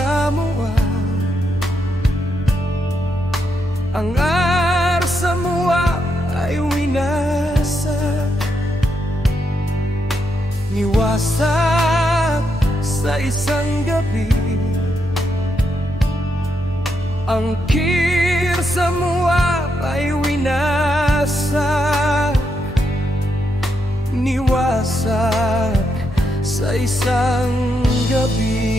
Samoa. Ang Samoa ay winasak, niwasak sa isang gabi. Ang Samoa ay winasak, niwasak sa isang gabi.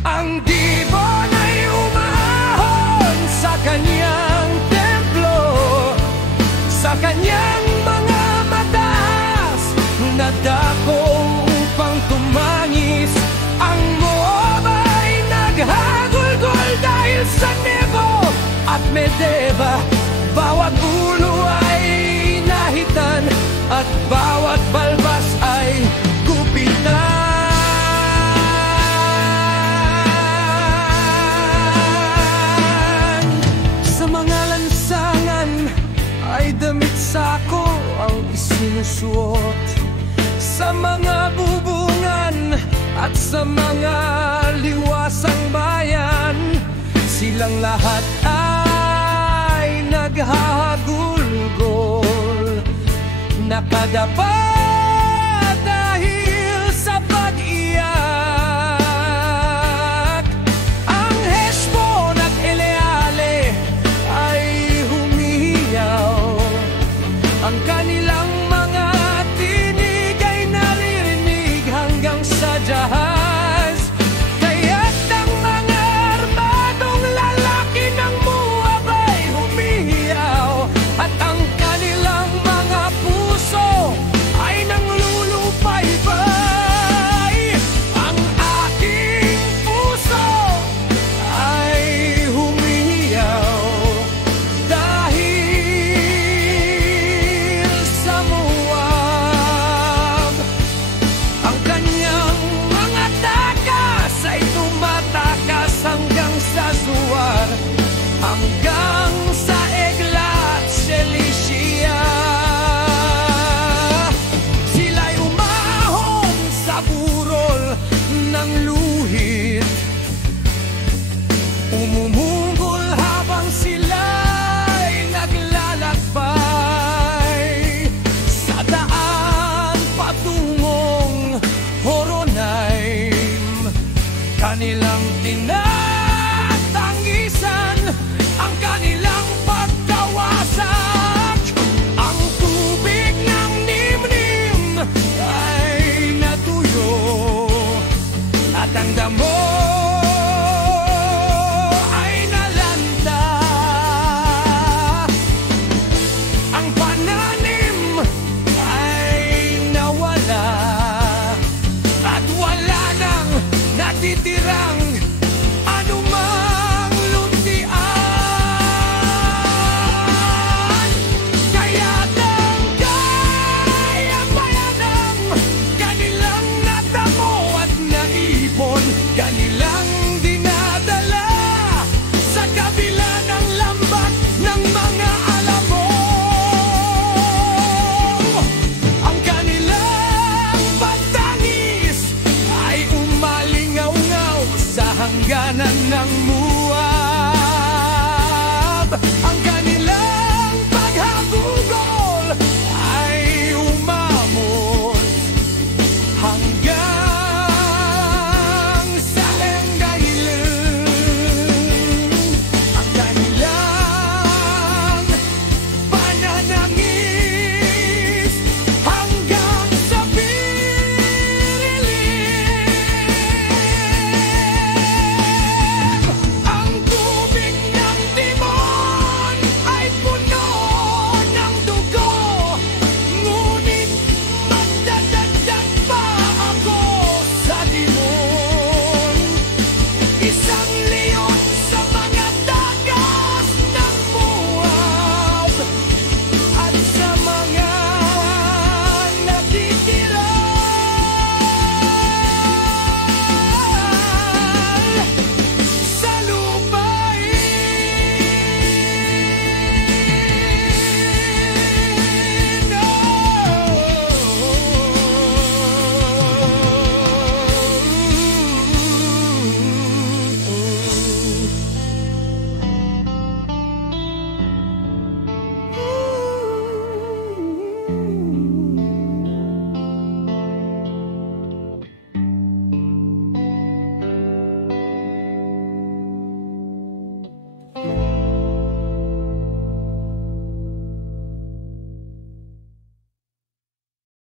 Ang Dibon ay umahon sa kanyang templo, sa kanyang mga mataas na dako upang tumangis. Ang Moab ay naghagulgol dahil sa Nebo at Medeba. Bawat ulo ay nahitan at bawat balbas ay gupitan. Sa mga lansangan ay damit sako ang isinusuot, sa mga bubungan at sa mga liwasang bayan. Silang lahat ay naghahagulgol, nakadapa dahil sa pag-iyak. Ang Heshbon at Eleale ay humihiyaw, ang kanilang mga tinig ay naririnig hanggang sa Jahaz. Kaya't ang mga armadong lalaki ng Moab ay humihiyaw, at ang kanilang mga puso ay nanglulupaybay. Ang aking puso ay humihiyaw dahil sa Moab. Ang kanyang mga takas ay tumatakas hanggang sa Zoar, hanggang sa Eglat Shelishiya. Sila'y umahon sa burol ng luhit, umumungol habang sila'y naglalakbay sa daan patungong Horonaim. Kanilang tinatangisan ang kanilang pagkawasak. Ang tubig ng Nimnim ay natuyo, at ang damo